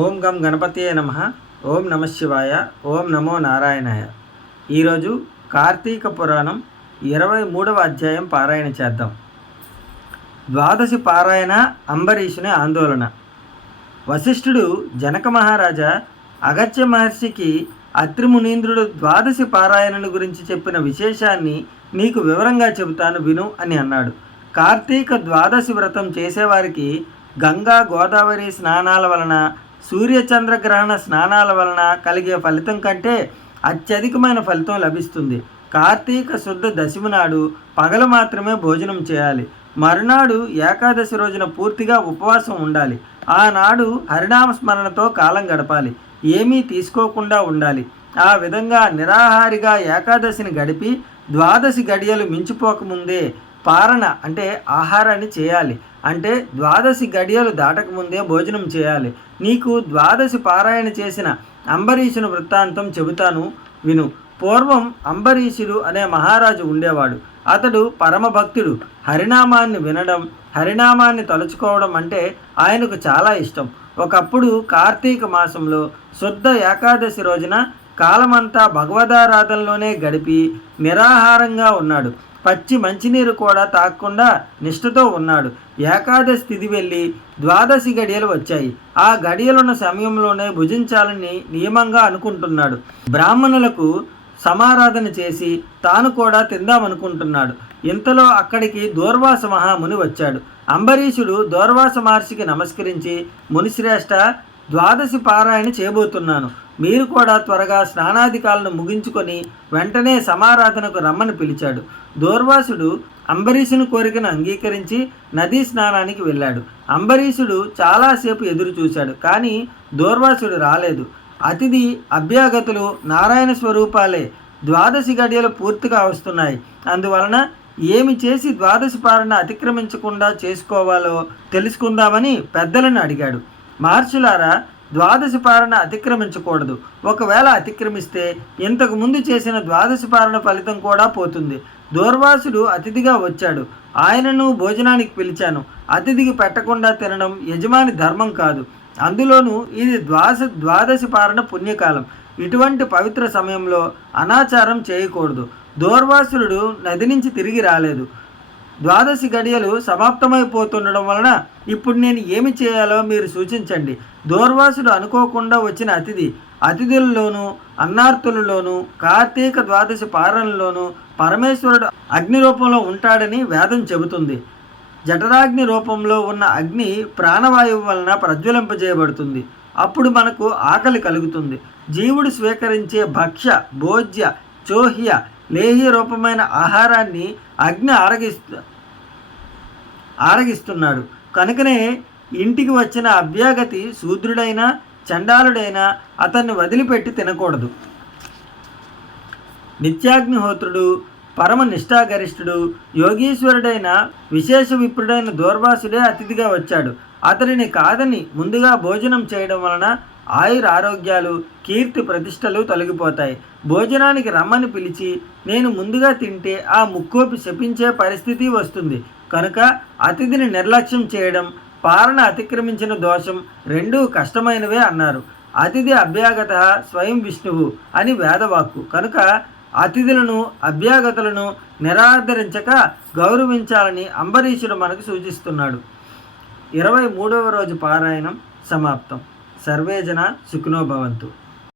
ఓం గం గణపతియే నమ. ఓం నమ శివాయ. ఓం నమో నారాయణాయ. ఈరోజు కార్తీక పురాణం ఇరవై మూడవ అధ్యాయం పారాయణ చేద్దాం. ద్వాదశి పారాయణ అంబరీషుని ఆందోళన. వశిష్ఠుడు జనక మహారాజా అగత్య మహర్షికి అత్రిమునీంద్రుడు ద్వాదశి పారాయణను గురించి చెప్పిన విశేషాన్ని నీకు వివరంగా చెబుతాను విను అని అన్నాడు. కార్తీక ద్వాదశి వ్రతం చేసేవారికి గంగా గోదావరి స్నానాల వలన సూర్యచంద్రగ్రహణ స్నానాల వలన కలిగే ఫలితం కంటే అత్యధికమైన ఫలితం లభిస్తుంది. కార్తీక శుద్ధ దశమి నాడు పగలు మాత్రమే భోజనం చేయాలి. మరునాడు ఏకాదశి రోజున పూర్తిగా ఉపవాసం ఉండాలి. ఆనాడు హరినామ స్మరణతో కాలం గడపాలి. ఏమీ తీసుకోకుండా ఉండాలి. ఆ విధంగా నిరాహారిగా ఏకాదశిని గడిపి ద్వాదశి గడియలు మించిపోకముందే పారణ అంటే ఆహారాన్ని చేయాలి. అంటే ద్వాదశి గడియలు దాటకముందే భోజనం చేయాలి. నీకు ద్వాదశి పారాయణ చేసిన అంబరీషుని వృత్తాంతం చెబుతాను విను. పూర్వం అంబరీషుడు అనే మహారాజు ఉండేవాడు. అతడు పరమభక్తుడు. హరినామాన్ని వినడం హరినామాన్ని తలుచుకోవడం అంటే ఆయనకు చాలా ఇష్టం. ఒకప్పుడు కార్తీక మాసంలో శుద్ధ ఏకాదశి రోజున కాలమంతా భగవదారాధనలోనే గడిపి నిరాహారంగా ఉన్నాడు. పచ్చి మంచినీరు కూడా తాగకుండా నిష్ఠతో ఉన్నాడు. ఏకాదశి తిది వెళ్ళి ద్వాదశి గడియలు వచ్చాయి. ఆ గడియలున్న సమయంలోనే భుజించాలని నియమంగా అనుకుంటున్నాడు. బ్రాహ్మణులకు సమారాధన చేసి తాను కూడా తిందామనుకుంటున్నాడు. ఇంతలో అక్కడికి దూర్వాస మహాముని వచ్చాడు. అంబరీషుడు దూర్వాస మహర్షికి నమస్కరించి మునిశ్రేష్ఠ ద్వాదశి పారాయణ చేయబోతున్నాను. మీరు కూడా త్వరగా స్నానాధికాలను ముగించుకొని వెంటనే సమారాధనకు రమ్మని పిలిచాడు. దూర్వాసుడు అంబరీషుని కోరికను అంగీకరించి నదీ స్నానానికి వెళ్ళాడు. అంబరీషుడు చాలాసేపు ఎదురు చూశాడు కానీ దూర్వాసుడు రాలేదు. అతిథి అభ్యాగతులు నారాయణ స్వరూపాలే ద్వాదశి గడియలు పూర్తిగా వస్తున్నాయి. అందువలన ఏమి చేసి ద్వాదశి పాలన అతిక్రమించకుండా చేసుకోవాలో తెలుసుకుందామని పెద్దలను అడిగాడు. మహర్షులారా ద్వాదశి పాలన అతిక్రమించకూడదు. ఒకవేళ అతిక్రమిస్తే ఇంతకు ముందు చేసిన ద్వాదశి పాలన ఫలితం కూడా పోతుంది. దూర్వాసుడు అతిథిగా వచ్చాడు. ఆయనను భోజనానికి పిలిచాను. అతిథికి పెట్టకుండా తినడం యజమాని ధర్మం కాదు. అందులోనూ ఇది ద్వాస ద్వాదశి పాలన పుణ్యకాలం. ఇటువంటి పవిత్ర సమయంలో అనాచారం చేయకూడదు. దూర్వాసుడు నది నుంచి తిరిగి రాలేదు. ద్వాదశి గడియలు సమాప్తమైపోతుండడం వలన ఇప్పుడు నేను ఏమి చేయాలో మీరు సూచించండి. దూర్వాసుడు అనుకోకుండా వచ్చిన అతిథి అతిథులలోనూ అన్నార్థులలోనూ కార్తీక ద్వాదశి పారణలోనూ పరమేశ్వరుడు అగ్ని రూపంలో ఉంటాడని వేదం చెబుతుంది. జఠరాగ్ని రూపంలో ఉన్న అగ్ని ప్రాణవాయువు వలన ప్రజ్వలింపజేయబడుతుంది. అప్పుడు మనకు ఆకలి కలుగుతుంది. జీవుడు స్వీకరించే భక్ష్య భోజ్య చోహ్య లేహి రూపమైన ఆహారాన్ని అగ్ని ఆరగిస్తు ఆరగిస్తున్నాడు. కనుకనే ఇంటికి వచ్చిన అభ్యాగతి శూద్రుడైనా చండాలుడైనా అతన్ని వదిలిపెట్టి తినకూడదు. నిత్యాగ్నిహోత్రుడు పరమ నిష్ఠాగరిష్ఠుడు యోగీశ్వరుడైన విశేష విప్రుడైన దూర్వాసుడే అతిథిగా వచ్చాడు. అతడిని కాదని ముందుగా భోజనం చేయడం వలన ఆయుర ఆరోగ్యాలు కీర్తి ప్రతిష్టలు తొలగిపోతాయి. భోజనానికి రమ్మని పిలిచి నేను ముందుగా తింటే ఆ ముక్కోపి శపించే పరిస్థితి వస్తుంది. కనుక అతిథిని నిర్లక్ష్యం చేయడం పాలన అతిక్రమించిన దోషం రెండూ కష్టమైనవే అన్నారు. అతిథి అభ్యాగత స్వయం విష్ణువు అని వేదవాక్కు. కనుక అతిథులను అభ్యాగతులను నిరాదరించక గౌరవించాలని అంబరీషుడు మనకు సూచిస్తున్నాడు. ఇరవై మూడవ రోజు పారాయణం సమాప్తం. సర్వేజన సుఖినోభవంతు